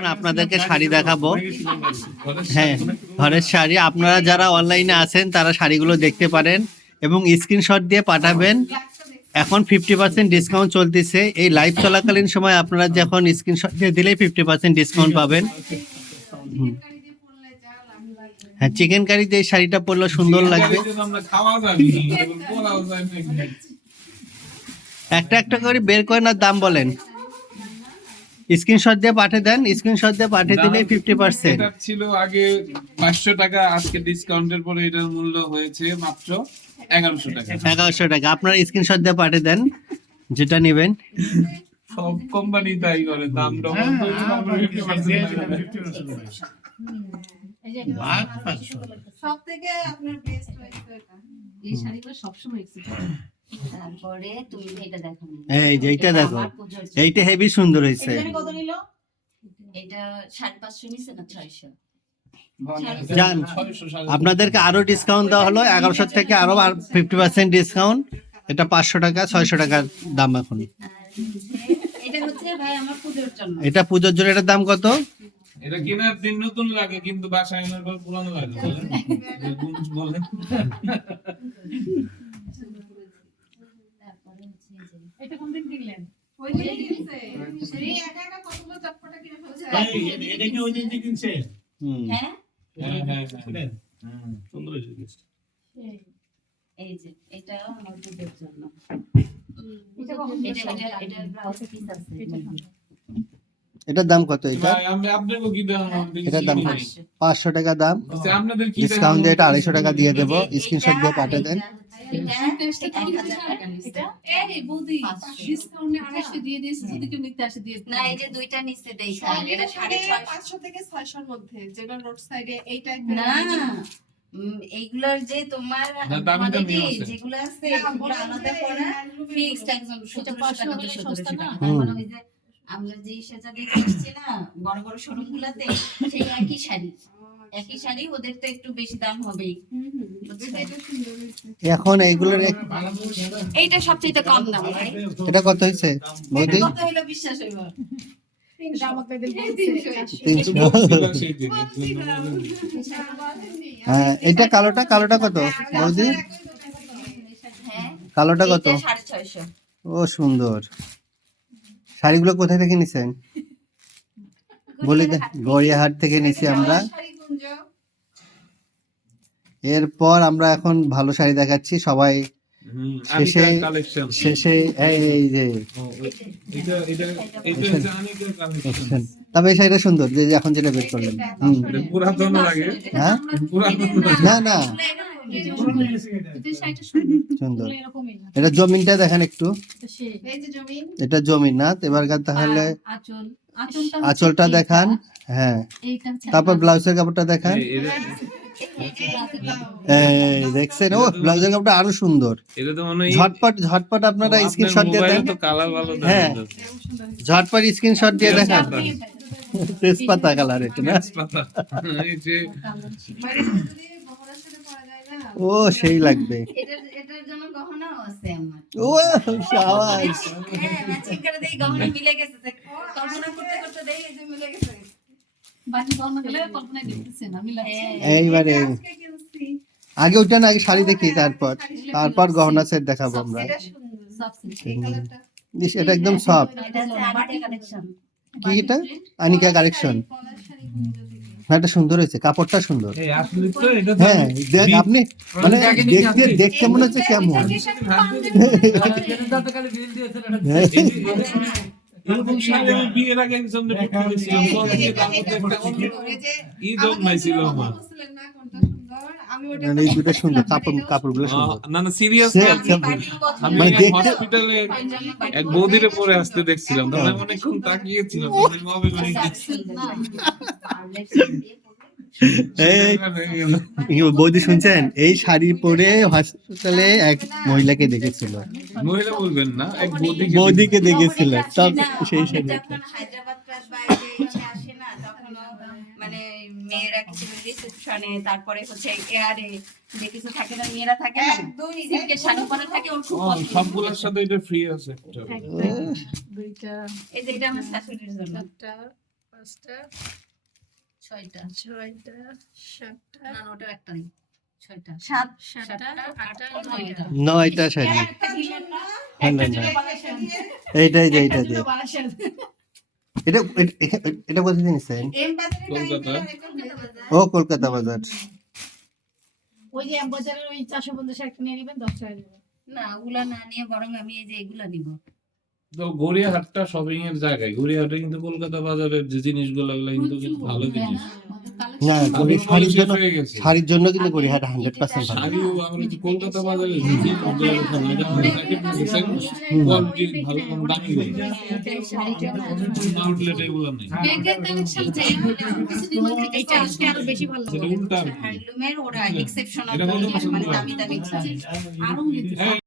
এখন আপনাদেরকে শাড়ি দেখাবো। হ্যাঁ, ঘরের শাড়ি। আপনারা যারা অনলাইনে আছেন তারা শাড়িগুলো দেখতে পারেন এবং স্ক্রিনশট দিয়ে পাঠাবেন। এখন 50% ডিসকাউন্ট চলতেছে। এই লাইভ চলাকালীন সময় আপনারা যখন স্ক্রিনশট দিয়ে দিলেই 50% ডিসকাউন্ট পাবেন। হ্যাঁ, চিকেন কারি দিয়ে এই শাড়িটা পরলে সুন্দর লাগবে। একটা একটা করে বের করেন আর দাম বলেন। স্ক্রিনশট দিয়ে পাঠিয়ে দেন, স্ক্রিনশট দিয়ে পাঠিয়ে দিলেই 50%। এটা ছিল আগে 500 টাকা, আজকে ডিসকাউন্টের পরে এটার মূল্য হয়েছে মাত্র 1100 টাকা। 1100 টাকা। আপনারা স্ক্রিনশট দিয়ে পাঠিয়ে দেন যেটা নেবেন। সব কোম্পানি তাই করে, দাম ডবল করে তারপরে 50% সবথেকে আপনার বেস্ট হয়েছে এটা। এই শাড়িগুলো সবসময় এক্সিপেন্ট। তারপরে তুমি এটা দেখো না। এই যে এইটা দেখো, এইটা হেভি সুন্দর হয়েছে। এটা কত নিল? এটা 550 নিছে না 600? জান, আপনাদেরকে আরো ডিসকাউন্ট দেওয়া হলো 1100 থেকে আরো 50% ডিসকাউন্ট। এটা 500 টাকা 600 টাকার দাম এখন। এটা হচ্ছে ভাই আমার পূজোর জন্য। এটা পূজোর জন্য। এটার দাম কত? এটা কেনার দিন নতুন লাগে কিন্তু বাসায় আনার পর পুরানো লাগে, বলেন? তারপরে হচ্ছে এই যে এটা কোন দিন কিনলেন? ওই দিন কিনছে। সেই একা একা কতগুলো চটপটা কিনে ফেলছে। এটা কি ওই দিন থেকে কিনছে? হ্যাঁ হ্যাঁ হ্যাঁ সুন্দর হয়েছে জিনিসটা। এই যে এটা আমার পূজোর জন্য। এটা কখন এটা ব্লাউজ পিস আছে। এটার দাম কত? এটা ভাই আমি আপনাকে কি দাম এটার দাম কত? 500 টাকা দাম। আপনাদের কি ডিসকাউন্ট দিয়ে এটা 250 টাকা দিয়ে দেবো। স্ক্রিনশট দিয়ে পাঠিয়ে দেন। এটা 1000 টাকা নিছে। এই বৌদি ডিসকাউন্টে 250 দিয়ে দিয়েছে, যদি কেউ নিতে আসে দিয়ে না এই যে দুইটা নিচে দেখা এটা 650 500 থেকে 600 এর মধ্যে, যেগুলো রোড সাইডে এই টাইপ না এইগুলার যে তোমার দামি কোয়ালিটি আছে। যেগুলো আছে সেগুলো আলাদা করা ফিক্সড একদম 1700 টাকা 200 টাকা। হুম। মানে ওই যে আমরা যে সেটা দেখছি না বড় বড় শোরুম গুলাতে সেই একই শাড়ি ওদের তো একটু বেশি দাম হবেই। এটা সুন্দর হয়েছে। এখন এইগুলোর এইটা সবচেয়ে কম দাম ভাই। এটা কত হয়েছে বৌদি? কত হলো বিশ্বাস হইব? এটা আমাকে দেন 300। সেই দিন হ্যাঁ, এটা কালোটা কত বৌদি? হ্যাঁ কালোটা কত? এটা 650। ও সুন্দর। শাড়িগুলো কোথায় থেকে নিছেন বলে দেন। গড়িয়াহাট থেকে নিছি আমরা। এরপর আমরা এখন ভালো শাড়ি দেখাচ্ছি সবাই। শেষে কালেকশন শেষে এই যে এটা হচ্ছে আনিকার কালেকশন। তবে এই শাড়িটা সুন্দর, যে যে এখন যেটা বের করলেন। পুরাতন লাগে, হ্যাঁ, পুরাতন না না এটা শাড়িটা সুন্দর। সুন্দর। এরকমই না। এটা জমিনটা দেখেন একটু। এই যে জমিন, এটা জমিন না এবার তাহলে আঁচল, আঁচলটা দেখান। হ্যাঁ, এইটা হচ্ছে তারপর ব্লাউজের কাপড়টা দেখান। এই দেখছেন, ও ব্লাউজের কাপড়টা আরো সুন্দর। এটা তো মনে হয় ঝটপট আপনারা স্ক্রিনশট দিয়ে দেন। তো কালার ভালো হ্যাঁ, ঝটপট স্ক্রিনশট দিয়ে দেখান। তেজপাতা কালার এটা না? পাতা এই যে বাইরে যদি বহরের সাথে পরা যায় না। ও সেই লাগবে। এটার জন্য গহনাও আছে আমার। ও শাবাশ। হ্যাঁ ম্যাচিং করে দেই, গহনা মিলে গেছে। কল্পনা করতে করতে দেই এই যে মিলে গেছে। বাকি গহনা গেলে কল্পনায় দেখতেছেন আমি লাগছে। এইবারে আজকে কিনছি। আগে ওটা না, আগে শাড়ি দেখি, তারপর গহনা সেট দেখাবো আমরা। এটা সুন্দর। সব এই কালারটা ইস, এটা একদম সফট। এটা হচ্ছে আবাটি কালেকশন। কি এটা? আনিকা কালেকশন। পলার শাড়ি খুঁজে দিবে। না, এটা সুন্দর হয়েছে, কাপড়টা সুন্দর। এই আসলে তো এটা তো হ্যাঁ, দেখ আপনি মানে দেখতে মনে হচ্ছে কেমন। এরকম শাড়ি আমি বিয়ের আগে একজন বিক্রি করেছিলাম, ঈদ বানাইছিল আমার। বুঝলেন না কোনটা সুন্দর? আমি ওটা মানে এই দুটো সুন্দর, কাপড়গুলো সুন্দর। না না সিরিয়াস আমি মানে দেখতে- হসপিটালে এক বৌদিরে পরে আসতে দেখছিলাম, তখন আমি অনেকক্ষণ তাকিয়েছিলাম বৌদি শুনছেন, এই শাড়ি পরে হসপিটালে এক মহিলাকে দেখেছিল, মহিলা বলবেন না, এক বৌদিকে দেখেছিল, সব সেই শাড়ি। যখন হায়দ্রাবাদ প্লাস বাইরে এসে আসে না তখন মানে মেয়েরা কিছু রিসেপশনে তারপরে হচ্ছে এয়ারে যে কিছু থাকে না মেয়েরা থাকে না সিল্কের শাড়ি পরা থাকে ওর খুব পছন্দ। সবগুলোর সাথে এটা ফ্রি আছে একটা। দুইটা এই যে এটা আমার শাশুড়ির জন্য। একটা 5টা ছয়টা 6টা 7টা না ওটা একটা নেই ছয়টা 7টা 8টা 9টা 9টা শাড়ি হ্যাঁ, না, এইটাই যে এইটা দিয়ে এটা এটা কোথা থেকে নিছেন? কলকাতা। ও কলকাতা বাজার। ওই যে বাজারের ওই 450 একটা নিয়ে নেবেন 10 টাকা দেবেন না ওগুলা না নিয়ে বরং আমি এই যে এগুলা নিব তো গড়িয়াহাটটা শপিং এর জায়গায়, গড়িয়াহাটে কিন্তু কলকাতা বাজারের যে জিনিসগুলো ওগুলো কিন্তু ভালো জিনিস। না আমি শাড়ির জন্য হয়ে গেছে। শাড়ির জন্য কিন্তু গড়িয়াহাট 100% ভালো। শাড়িও আমরা যে কলকাতা বাজারে যে জিনিসগুলো দেখেন, এটা আমাদের প্যাকেট দিয়েছেন, কোয়ালিটি ভালো কম দামি নেই। আউটলেট এগুলো নেই। এইটা আজকে আরো বেশি ভালো যেটা উল্টা আর কি। হ্যান্ডলুমের ওরা এক্সেপশনাল এটা কত পছন্দ মানে হয়? দামি দামি হ্যাঁ